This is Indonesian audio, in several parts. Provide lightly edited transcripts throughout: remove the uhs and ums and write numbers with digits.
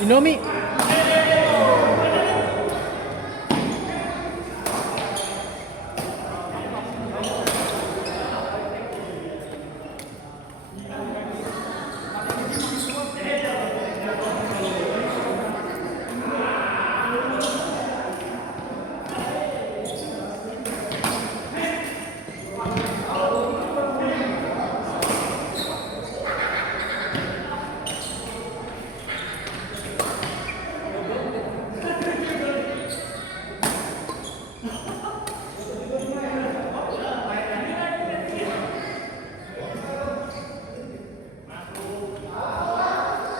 Indomie.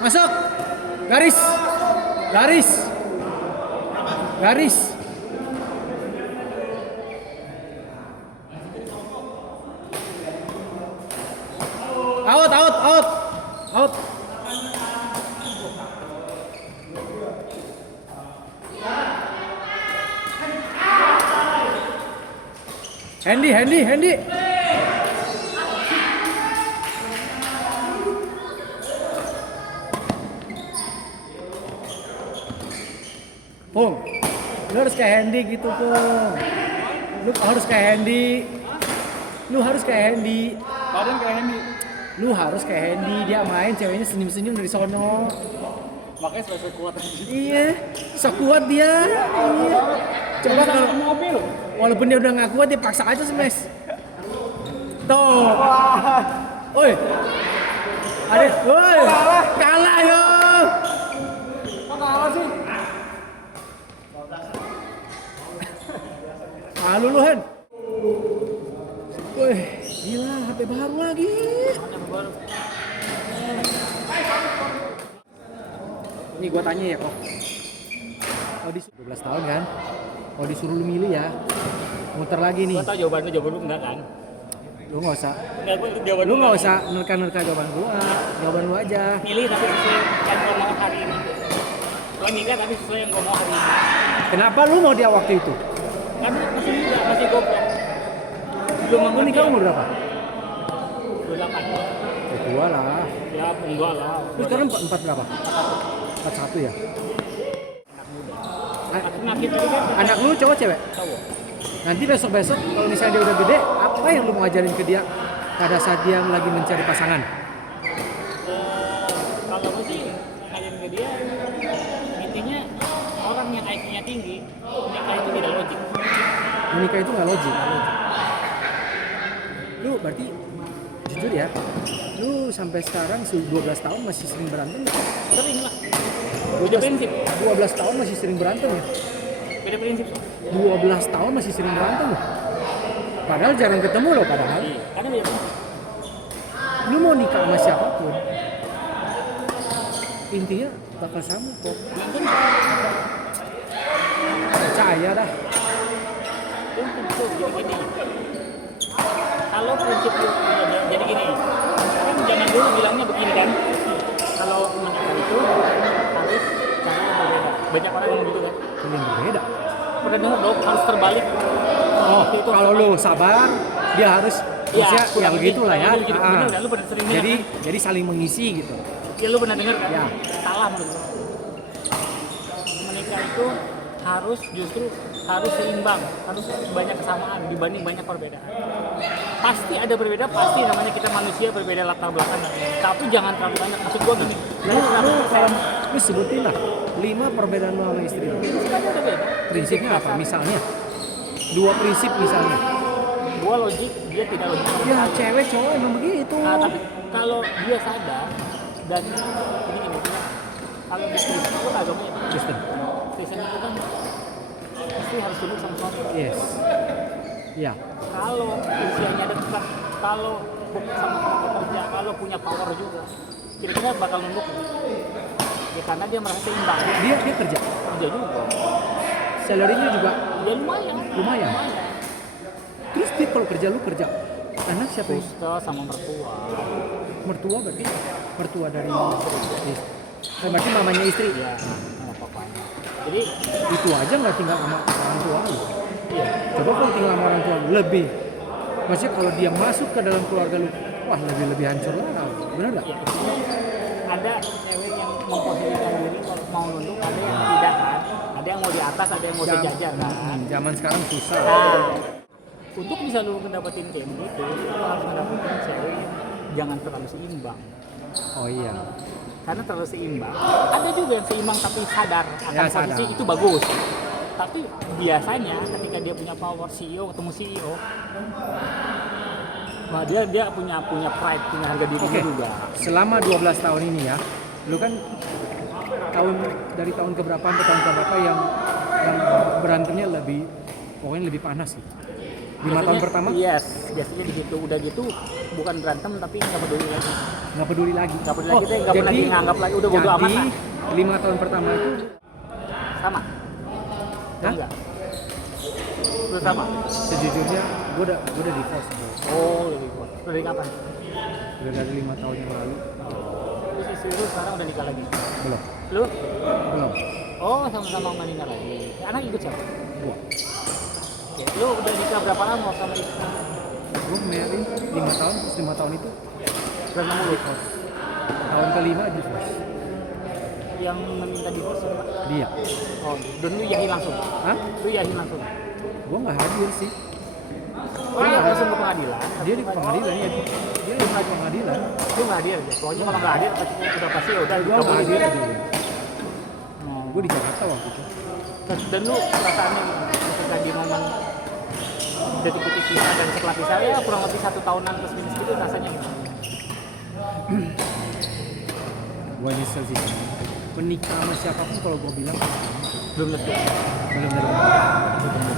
Masuk. Garis. Garis. Garis. Out, out, out. Out. Handy, handy, handy. Pung, lu harus kayak Handy gitu, Pung. Lu harus kayak Handy. Lu harus kayak Handy. Badan kayak Hendy. Lu harus kayak Handy. Dia main, ceweknya senyum-senyum dari sono. Makanya selalu kuat. Iya, so kuat dia. Iya. Coba kalau mobil. walaupun dia udah nggak kuat, dia paksa aja smash. Tuh. Oi. Ada, woi. Kalah yo. Kok kalah sih? Malu lu, Hen. Wih, gila, HP baru lagi. Ini gua tanya ya kok. Kalau disuruh 12 tahun kan? Kalau disuruh lu milih ya, muter lagi nih. Gua tau jawaban lu enggak kan? Lu nggak usah. Enggak, gua jawaban Lu nggak usah nerka-nerka jawaban gua. Jawaban lu aja. milih tapi sesuai yang gua mau hari ini. Gua nikah tapi sesuai yang gua mau hari ini. Kenapa lu mau dia waktu itu? Kan masih muda, masih goblok. Belum Lu mengerti. nikah umur berapa? 28. Ya, tua lah. Ya, enggak lah. Lu sekarang 4 berapa? 41 ya? Penyakit itu kan Anak lu cowok cewek? cowok. Nanti besok-besok kalau misalnya dia udah gede, apa yang lu mau ajarin ke dia pada saat dia lagi mencari pasangan? Kalau gue sih ngajarin ke dia, intinya orang yang IQ-nya tinggi, menikah itu tidak logik. Menikah itu nggak logik. Lu berarti jujur ya, lu sampai sekarang 12 tahun masih sering berantem? Sering lah. Beda prinsip. 12 tahun masih sering berantem ya? Beda prinsip. 12 tahun masih sering berantem loh. Padahal jarang ketemu loh padahal. Iya, karena beda prinsip. Lu mau nikah sama siapapun, intinya bakal sama kok. Mungkin Percaya dah. itu jadi gini. Kalau prinsip lu jadi gini, kan jangan dulu bilangnya begini kan. Kalau menikah itu harus caranya berbeda. Banyak orang yang gitu kan. Yang berbeda. Pernah dengar dong harus terbalik. Oh, kalau lu sabar, dia harus maksudnya ya begitulah ya. Gitu. Bener kan? Lu pernah sering dengar kan? Jadi saling mengisi gitu. Ya lu pernah dengar kan? Ya. Salah menurut gua. Menikah itu justru harus seimbang, harus banyak kesamaan dibanding banyak perbedaan. Pasti ada berbeda, pasti namanya kita manusia berbeda latar belakang. Tapi jangan terlalu banyak. Maksud gua gini, Lu sebutin lah 5 perbedaan lu sama istri lu. ada beda. Prinsipnya apa? Misalnya 2 prinsip misalnya. Gua logik, dia tidak logik. Ya cewek cowok emang begitu. Nah, tapi kalau dia sadar dan ini gini, kalau di Kristen itu agamanya Kristen. Kristen itu kan istri harus tunduk sama suami. Yes. Ya. Kalau usianya dekat, kalau sama-sama kerja, kalau punya power juga, kira-kira bakal nunduk. Ya karena dia merasa seimbang. Dia kerja. Kerja juga. Salary-nya juga Ya lumayan. lumayan. Terus dia kalau kerja lu kerja. Anak siapa ya? Suster sama mertua. Mertua berarti mertua dari istri. Berarti mamanya istri. Ya, sama papanya. Jadi Itu aja nggak tinggal sama orang tua lu. iya. Coba kalau tinggal sama orang tua lu lebih. Maksudnya kalau dia masuk ke dalam keluarga lu, wah lebih hancur lah. Benar nggak? Ya, ada cewek yang memposisikan diri kalau mau nunduk, ada yang tidak kan. Ada yang mau di atas, ada yang mau sejajar kan. Zaman sekarang susah. Nah, untuk bisa lu mendapatkan kayak begitu, lu harus mendapatkan cewek yang jangan terlalu seimbang. Oh iya. Karena terlalu seimbang. Ada juga yang seimbang tapi sadar akan Ya, posisi sadar. itu bagus. Tapi biasanya ketika dia punya power CEO ketemu CEO, wah dia punya pride, punya harga diri Oke. juga. Selama 12 tahun ini ya, lu kan dari tahun keberapa sampai tahun keberapa yang berantemnya pokoknya lebih panas gitu. 5 tahun pertama Yes, biasanya di situ udah gitu bukan berantem tapi nggak peduli lagi. nggak peduli lagi. Nggak peduli lagi, nggak pernah dianggap lagi, udah bodo amat lah. 5 tahun pertama itu Sama. Hah? Enggak. Udah sama. sejujurnya gue udah divorce bro. Oh, udah dari kapan? Udah dari 5 tahun yang lalu. Terus istri lu sekarang udah nikah lagi? Belum. Lu? Belum. Oh, sama-sama nggak nikah lagi. Anak ikut siapa? Gua. Oke. Lu udah nikah berapa lama sama istri? Gue married 5 tahun, terus 5 tahun itu Udah nemu lu? tahun kelima divorce. Yang meminta divorce siapa? Dia. Oh, dan lu yahin langsung? Hah? Lu yahin langsung? Gue nggak hadir sih. Oh, lu langsung ke pengadilan? Dia di pengadilan ya. Dia di pengadilan. Lu nggak hadir aja? Pokoknya kalau nggak hadir, udah pasti ya udah Gue nggak hadir dikabulin. aja. Gue di Jakarta waktu itu. Dan lu perasaannya gimana ketika di momen detik-detik pisah dan setelah pisah ya kurang lebih 1 tahunan plus minus gitu rasanya gimana? Gue nyesel sih. Menikah sama siapapun kalau gue bilang Belum tentu. belum tentu.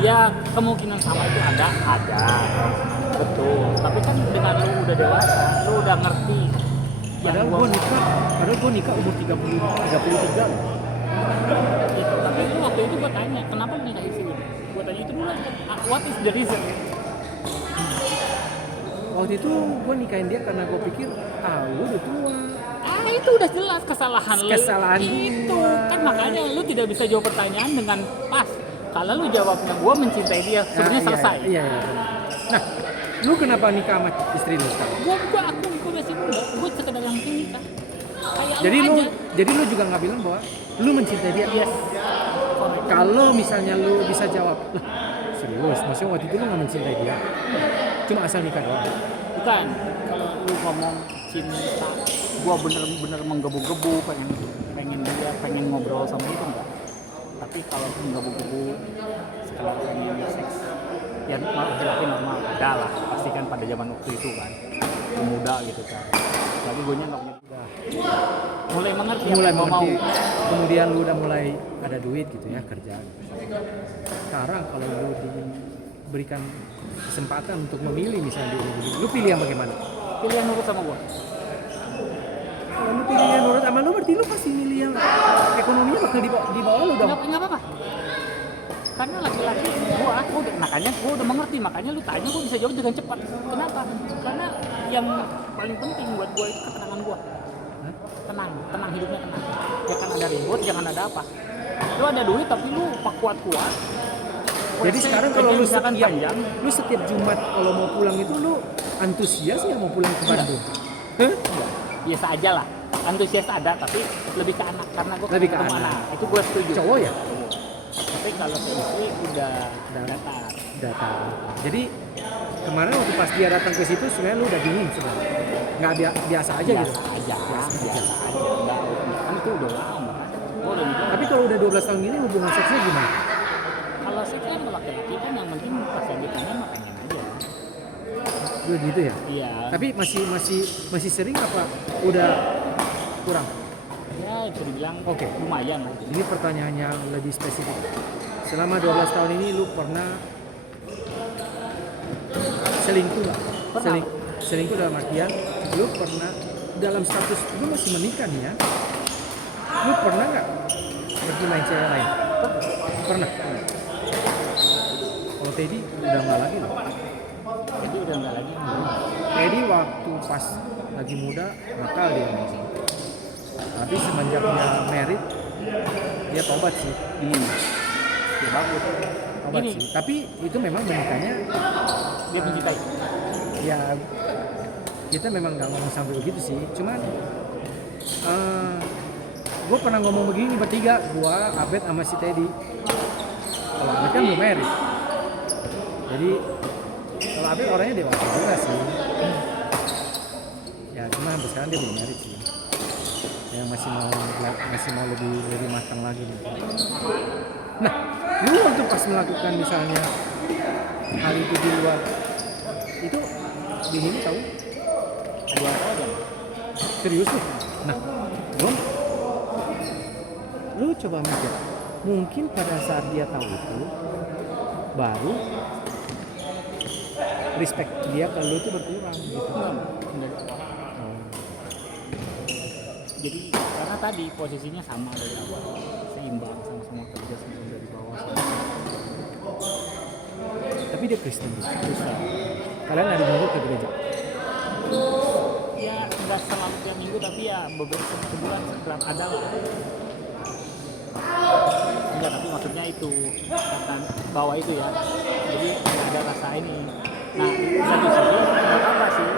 Ya kemungkinan sama itu ada, betul. Tapi kan dengan lu udah dewasa, lu udah ngerti. Padahal gue nikah umur 33 loh. Gitu. Tapi itu waktu itu gue tanya, kenapa lu nikah istri? Gue tanya itu dulu, what is the reason? Waktu itu gue nikahin dia karena gue pikir, lu udah tua. Itu udah jelas kesalahan lu. Kesalahan itu gua. kan makanya lu tidak bisa jawab pertanyaan dengan pas. Kalau lu jawabnya gua mencintai dia, sebenarnya Nah, selesai. Iya. Nah, lu kenapa nikah sama istri lu sekarang? Gua masih muda, gua sekedar langsung nikah. Kayak Jadi lu aja. jadi lu juga nggak bilang bahwa lu mencintai dia. Yes. Kalau misalnya lu bisa jawab, lah serius, maksudnya waktu itu lu nggak mencintai dia, cuma asal nikah doang. Bukan. Kalau lu ngomong cinta, gua bener-bener menggebu-gebu pengen dia, pengen ngobrol sama dia enggak. Tapi kalau menggebu-gebu sekedar pengen seks, ya laki-laki normal, ada lah. Pasti kan pada zaman waktu itu kan, muda gitu kan. Tapi gue nya nggak punya. Mulai mengerti. Mulai apa yang gua mengerti, mau. kemudian lu udah mulai ada duit gitu ya, kerja. Sekarang kalau lu diberikan kesempatan untuk memilih misalnya lu pilih yang bagaimana? Pilih yang nurut sama gue. Kalau lu pilih yang nurut sama lu, berarti lu pasti milih yang ekonominya bakal di bawah lu dong. Nggak apa-apa. Karena laki-laki makanya gue udah mengerti, makanya lu tanya gue bisa jawab dengan cepat. Kenapa? Karena yang paling penting buat gue itu ketenangan gue. Tenang hidupnya tenang. Jangan ada ribut, jangan ada apa. Lu ada duit tapi lu kuat-kuat. Jadi sekarang kalau lu misalkan setiap Jumat kalau mau pulang itu lu antusias ya mau pulang ke Bandung? biasa aja lah. Antusias ada tapi lebih ke anak karena gue Lebih ke anak. Itu gue setuju. Cowok ya? Tapi kalau ke istri udah datar. Jadi kemarin waktu pas dia datang ke situ sebenarnya lu udah dingin sebenarnya. Nggak biasa aja gitu. Biasa aja. Enggak, kan itu udah lama. Gue udah bilang. Tapi kalau udah 12 tahun gini hubungan seksnya gimana? Kalau seks kan laki-laki kan yang penting pas yang ditanya makanya aja. Udah gitu ya? Iya. Tapi masih sering apa udah kurang? Ya bisa dibilang Oke. lumayan lah. Ini pertanyaan yang lebih spesifik. Selama 12 tahun ini lu pernah selingkuh nggak? Pernah. Selingkuh dalam artian lu pernah dalam status lu masih menikah nih ya? Lu pernah nggak pergi main cewek lain? Pernah. Kalau Teddy udah nggak lagi loh. Jadi udah nggak lagi. Teddy waktu pas lagi muda nakal dia main. Tapi semenjaknya married dia tobat sih. Ya bagus. Tobat Ini. sih. Tapi itu memang menikahnya Dia mencintai. ya kita memang nggak ngomong sampai begitu sih. Cuman gue pernah ngomong begini bertiga, gue, Abed sama si Teddy. Kalau Abed kan belum married. Jadi kalau Abed orangnya dewasa juga sih. Ya cuma sampai sekarang dia belum married sih. Yang masih mau lebih matang lagi nih. Nah, lu waktu pas melakukan misalnya hal itu di luar, itu bini tahu? Dua aja. Serius lu? Nah, lu coba mikir, mungkin pada saat dia tahu itu, baru respect dia ke lu itu berkurang gitu. Oh. Jadi karena tadi posisinya sama dari awal, seimbang, sama-sama kerja, sama-sama dari bawah. Tapi dia Kristen gitu. Bisa. Kalian ada minggu ke gereja? Ya nggak selalu tiap minggu tapi ya beberapa sebulan ada lah. Enggak, tapi maksudnya itu kata bawah itu ya. Jadi nggak ada rasa ini. Nah, di satu sisi nggak apa sih.